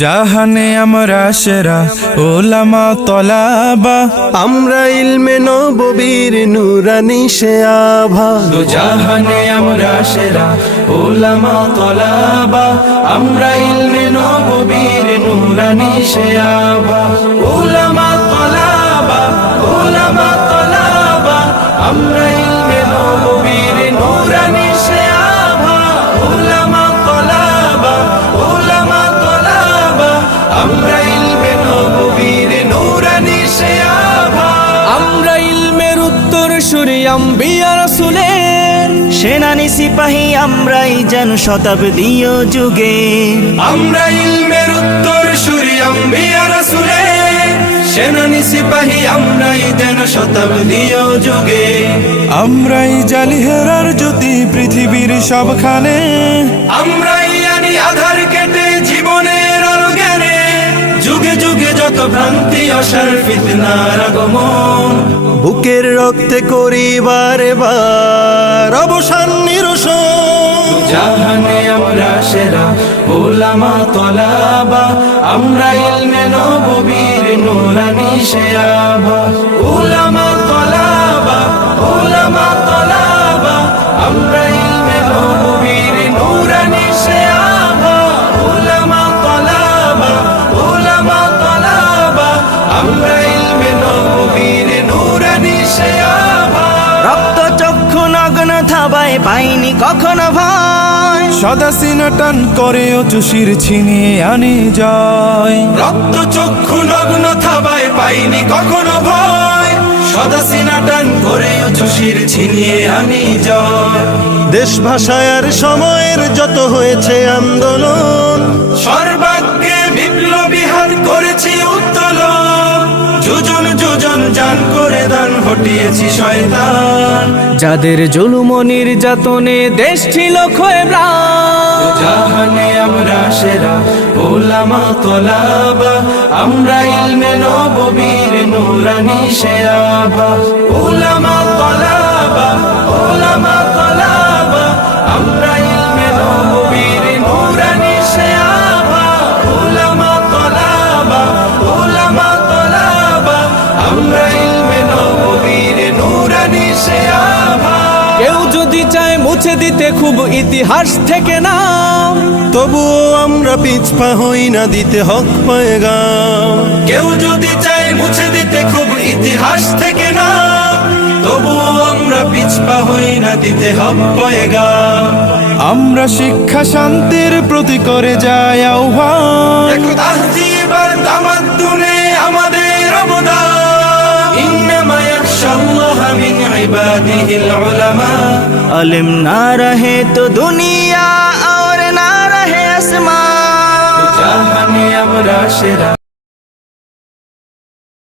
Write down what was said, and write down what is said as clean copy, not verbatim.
জাহানে আমরা সেরা ওলামা তলাবা, আমরা ইলমে নববীর নূরানি সে আভা। জাহানে আমরা সেরা ওলামা তলাবা, আমরা ইলমে নববীর নূরানি সে আভা। ওলামা তলাবা, ওলামা তলাবা, আমরা ইলমে নববীর নূরানি সে আভা। ওলামা তলাবা, ওলামা তলাবা, আমরা ইলমে নববীর নূরানি সে আভা। আমরা ইলমের উত্তর সূরি আম্বিয়া রাসূলের, সেনানি সিপাহী আমরাই যেন শতাব্দীয় যুগে। আমরা ইলমের উত্তর সূরি আম্বিয়া রাসূলের, সেনানি সিপাহী আমরাই যেন শতাব্দীয় যুগে। আমরাই জালিহেরার জ্যোতি পৃথিবীর সবখানে, আমরাই আনি আধার কেটে জীবনের আলো জ্ঞানে। যুগে যুগে যত ভ্রান্তি অসার ফিতনার আগমন, বুকের রক্তে করি বারে বার অবসান নিরসন। জাহানে আমরা সেরা ওলামা তলাবা, আমরা ইলমে নববীর নূরানি সে আভা। ওলামা তলাবা, ওলামা তলাবা, আমরা ইলমে নববীর নূরানি সে আভা। ওলামা তলাবা, ওলামা তলাবা, আমরা ইলমে নববীর নূরানি সে আভা। রক্ত চক্ষু নগ্ন থাবায় পাইনি কখনো ভয়, সদা সিনা টান করে চুষির ছিনিয়ে আনি জয়। রক্ত চক্ষু নগ্ন থাবায় পাইনি কখনো ভয়, সদা সিনা টান করে চুষির ছিনিয়ে আনি জয়। দেশ ভাষার সময়ের যত হয়েছে আন্দোলন, সর্বাগ্রে বিপ্লবী হাত করেছি উত্তোলন। যোজন যোজন জান করে দান হটিয়েছি শয়তান, যাদের জুলুম নির্যাতনে দেশ ছিল ক্ষয়ে প্রাণ। জাহানে আমরা সেরা ওলামা তলাবা, আমরা ইলমে নববীর নূরানি সে আভা। ওলামা তলাবা, ওলামা তলাবা, আমরা ইলমে নববীর নূরানি সে আভা। ওলামা তলাবা, ওলামা তলাবা, আমরা ইলমে নববীর নূরানি সে আভা। কেউ যদি চায় মুছে দিতে খুব ইতিহাস থেকে নাম, তবুও আমরা পিছপা হই না দিতে হক পয়গাম। কেউ যদি চায় মুছে দিতে খুব ইতিহাস থেকে না, তবুও আমরা পিছপা হই না দিতে হক পয়গাম। আমরা শিক্ষা শান্তির প্রতি করে যাই আহ্বান, তাহজিব আর তামাদ্দুনে আমাদের অবদান। ইন্নামা ইয়াখশাল্লাহা মিন ইবাদিহিল উলামা। अलिम ना रहे तो दुनिया और ना रहे आसमान। জাহানে আমরা সেরা